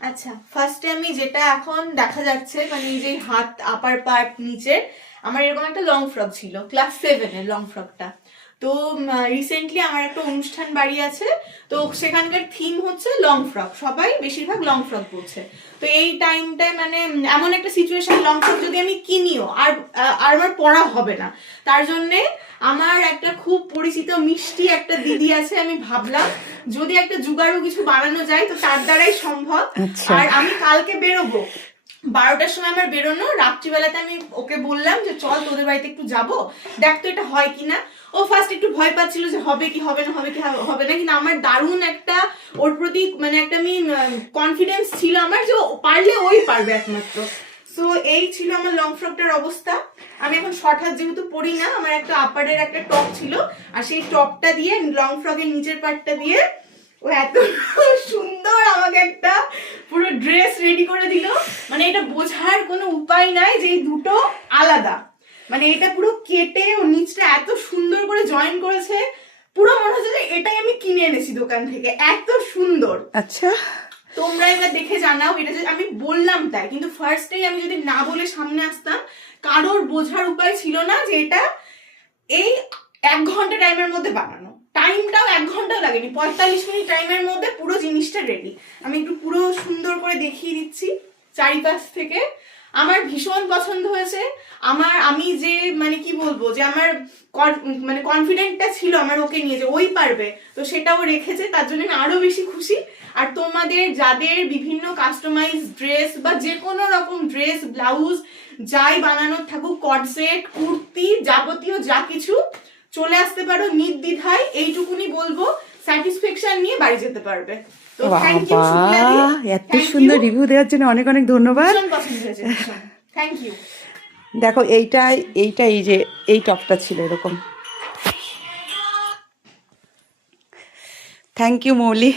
আচ্ছা, ফার্স্টে আমি যেটা এখন দেখা যাচ্ছে মানে এই যে হাত আপার পার্ট নিচে, আমার এরকম একটা লং ফ্রক ছিল ক্লাস 7-এর লং ফ্রকটা। তো রিসেন্টলি আমার একটা অনুষ্ঠান বাড়ি আছে, তো সেখানকার থিম হচ্ছে লং ফ্রক, সবাই বেশিরভাগ লং ফ্রক পরছে। তো এই টাইমটায় মানে এমন একটা সিচুয়েশন, লং ফ্রক যদি আমি কিনিও আর আমার পরা হবে না, তার জন্যে আমার একটা খুব পরিচিত মিষ্টি একটা দিদি আছে, আমি ভাবলাম যদি একটা জুগাড়ু কিছু বানানো যায় তো তার দ্বারাই সম্ভব। আর আমি কালকে বেরোবো 12টার সময় আমার বেরোনো, রাত্রিবেলাতে আমি ওকে বললাম যে চল তোদের বাড়িতে একটু যাবো, দেখ তো এটা হয় কিনা। ও ফার্স্ট একটু ভয় পাচ্ছিল যে হবে কি হবে না, হবে কি হবে না, কিন্তু আমার দারুণ একটা ওর প্রতি মানে একটা আমি কনফিডেন্স ছিল আমার যে পারলে ওই পারবে একমাত্র। সো এই ছিল আমার লং ফ্রকটার অবস্থা। আমি এখন শর্ট হাত যেহেতু পরি না, আমার একটা আপারের একটা টপ ছিল, আর সেই টপটা দিয়ে লং ফ্রকের নিচের পার্টটা দিয়ে ও এত সুন্দর আমাকে একটা পুরো ড্রেস রেডি করে দিল। মানে এটা বোঝার কোনো উপায় নাই যে এই দুটো আলাদা। মানে এটা পুরো কেটে ও নিচটা এত সুন্দর করে জয়েন করেছে, পুরো মনে হচ্ছে যে এটাই আমি কিনে এনেছি দোকান থেকে, এত সুন্দর। আচ্ছা, তোমরা এবার দেখে জানাও। এটা যে আমি বললাম তাই, কিন্তু ফার্স্টেই আমি যদি না বলে সামনে আসতাম, কারোর বোঝার উপায় ছিল না যে এটা এই 1 ঘন্টা টাইমের মধ্যে বানানো। টাইমটাও 1 ঘন্টাও লাগেনি, 45 মিনিট টাইমের মধ্যে পুরো জিনিসটা রেডি। আমি একটু পুরো সুন্দর করে দেখিয়ে দিচ্ছি চারিপাশ থেকে। আমার ভীষণ পছন্দ হয়েছে। আমি যে মানে কি বলবো, যে আমার মানে কনফিডেন্টটা ছিল আমার ওকে নিয়ে যে ওই পারবে, তো সেটাও রেখেছে, তার জন্য আমি আরো বেশি খুশি। আর তোমাদের যাদের বিভিন্ন কাস্টমাইজ ড্রেস বা যে কোনো রকম ড্রেস ব্লাউজ যাই বানানোর থাকুক, কটসেট কুর্তি যাবতীয় যা কিছু, চলে আসতে পারো নির্দ্বিধায়। এইটুকুনি বলবো, স্যাটিসফ্যাকশন নিয়ে বাড়ি যেতে পারবে। তো থ্যাংক ইউ শুক্লাদি, এত সুন্দর রিভিউ দেওয়ার জন্য অনেক অনেক ধন্যবাদ। ভীষণ পছন্দ হয়েছে, থ্যাংক ইউ। দেখো এইটা এই যে এই টপটা ছিল এরকম। Thank you Mouli.